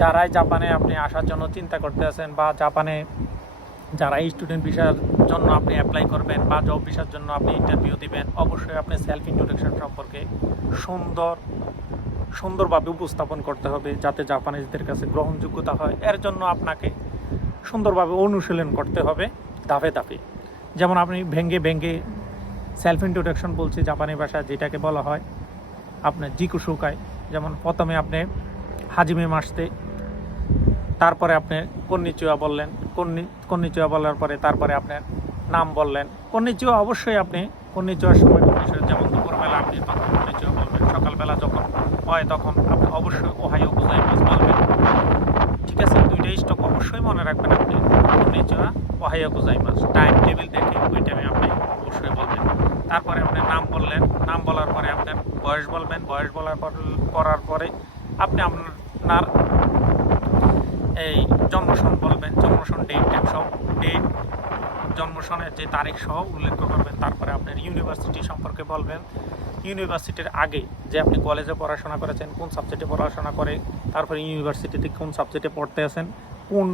যারাই জাপানে আপনি আসার জন্য চিন্তা করতে আছেন বা জাপানে যারা স্টুডেন্ট ভিসার জন্য আপনি অ্যাপ্লাই করবেন বা জব ভিসার জন্য আপনি ইন্টারভিউ দিবেন, অবশ্যই আপনি সেলফ ইন্ট্রোডাকশন সম্পর্কে সুন্দর, সুন্দরভাবে উপস্থাপন করতে হবে যাতে জাপানিজদের কাছে গ্রহণযোগ্যতা হয়। এর জন্য আপনাকে সুন্দরভাবে অনুশীলন করতে হবে ধাপে ধাপে। যেমন আপনি ভেঙ্গে ভেঙ্গে সেলফ ইন্ট্রোডাকশন বলছি জাপানি ভাষা যেটাকে বলা হয়, আপনার জিকু শুকায়। যেমন প্রথমে আপনি হাজিমে মাসতে। তারপরে আপনি কন্নিচুয়া বললেন, কন্নি, কন্নিচুয়া বলার পরে তারপরে আপনার নাম বললেন। কন্নিচুয়া অবশ্যই আপনি কন্নিচুয়ার সময় কন্নিচুয়া যেমন দুপুরবেলা আপনি তখন কন্নিচুয়া বলবেন, সকালবেলা যখন হয় তখন আপনি অবশ্যই ওহাইও গোজাই মাছ বলবেন। ঠিক আছে, দুইটা স্টক অবশ্যই মনে রাখবেন আপনি, কন্নিচুয়া ওহাইও গোজাই মাছ। টাইম টেবিল দেখে ওই টাইমে আপনি তারপরে আপনি নাম বললেন, নাম বলার পরে আপনার বয়স বলবেন, বয়স বলার পর, করার পরে আপনি আপনার এই জন্মসন বলবেন, জন্মসন ডেট সব ডেট জন্মসনের যে তারিখ সহ উল্লেখ করবেন, তারপরে আপনার ইউনিভার্সিটি সম্পর্কে বলবেন। ইউনিভার্সিটির আগে যে আপনি কলেজে পড়াশোনা করেছেন, কোন সাবজেক্টে পড়াশোনা করে, তারপরে ইউনিভার্সিটিতে কোন সাবজেক্টে পড়তে আছেন কোন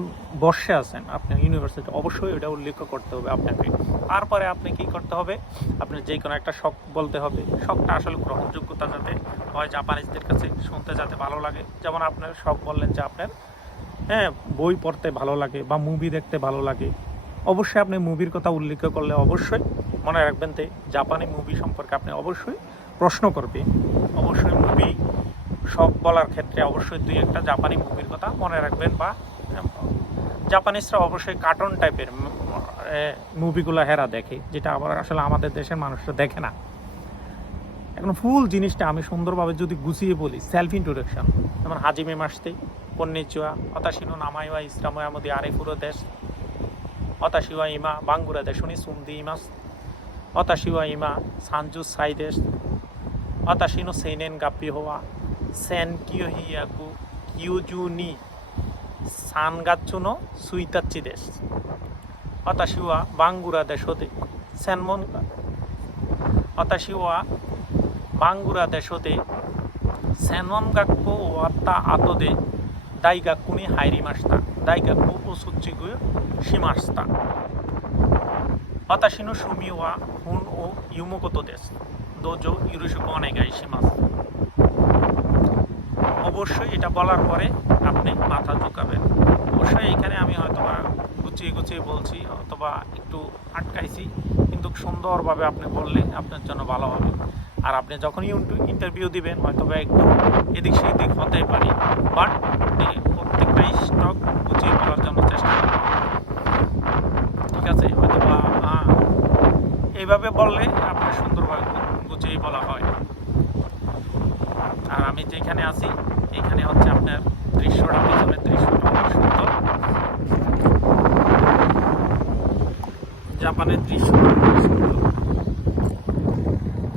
বর্ষে আছেন আপনি ইউনিভার্সিটি অবশ্যই এটা উল্লেখ করতে হবে আপনাকে। তারপরে আপনি কি করতে হবে? আপনি যে কোনো একটা শখ বলতে হবে। শখটা আসলে গ্রহণযোগ্যতা যাতে হয় জাপানিজদের কাছে শুনতে যাতে ভালো লাগে। যেমন আপনার শখ বললেন যে আপনার হ্যাঁ বই পড়তে ভালো লাগে বা মুভি দেখতে ভালো লাগে। অবশ্যই আপনি মুভির কথা উল্লেখ করলে অবশ্যই মনে রাখবেন যে জাপানি মুভি সম্পর্কে আপনি অবশ্যই প্রশ্ন করবে অবশ্যই মুভি শখ বলার ক্ষেত্রে অবশ্যই দুই একটা জাপানি মুভির কথা মনে রাখবেন বা জাপানিজরা অবশ্যই কার্টুন টাইপের মুভিগুলো হেরা দেখে, যেটা আবার আসলে আমাদের দেশের মানুষরা দেখে না। এখন ফুল জিনিসটা আমি সুন্দরভাবে যদি গুছিয়ে বলি সেলফ ইন্ট্রোডাকশন যেমন হাজিমে মাসতে, কন্নিচুয়া, অতাশিনো নামাইওয়া ইসলাময়ামদি আরেফুরো দেশ, অতাশিওয়া ইমা, বাঙ্গুরা দেশনি সুমদি ইমাস, অতাশিওয়া ইমা, সানজু সাই দেশ, অতাশিনো সেনেন গাপ্পি হওয়া সেন কিও হিয়াকু কিউজুনি সানগাচ্ছুনো সুইতাচ্ছি দেশ। অতাশিওয়া বাঙ্গুরা দেশ হতে স্যানমনকা। অতাশিওয়া বাঙ্গুরা দেশ হতে স্যানমনগাক্কু ওয়াত্তা আতদে মাস্তা। হাইরিমাস্তা দাইগাক্কু ও সুচ্চিগুয় সীমাস্তা অতাশিনো সুমিওয়া হুন ও ইউমোকত দেশ। দোজো ইউরুশিকো অনেক আইসিমাস অবশ্যই এটা বলার পরে আপনি মাথা ঝুঁকাবেন। অবশ্যই এখানে আমি হয়তো গুছিয়ে গুছিয়ে বলছি, অথবা একটু আটকাইছি, কিন্তু সুন্দরভাবে আপনি বললে আপনার জন্য ভালো হবে। আর আপনি যখনই ইন্টারভিউ দিবেন হয়তো বা একটু এদিক সেদিক হতেই পারি বাট আপনি প্রত্যেকটাই স্টক গুছিয়ে বলার জন্য চেষ্টা করবেন। ঠিক আছে? হয়তো বা এইভাবে বললে আপনার সুন্দরভাবে গুছিয়ে বলা হয়। আর আমি যেখানে আছি এখানে হচ্ছে আপনার দৃশ্যটা পিছনের দৃশ্যটা অনেক সুন্দর। জাপানের দৃশ্য সুন্দর।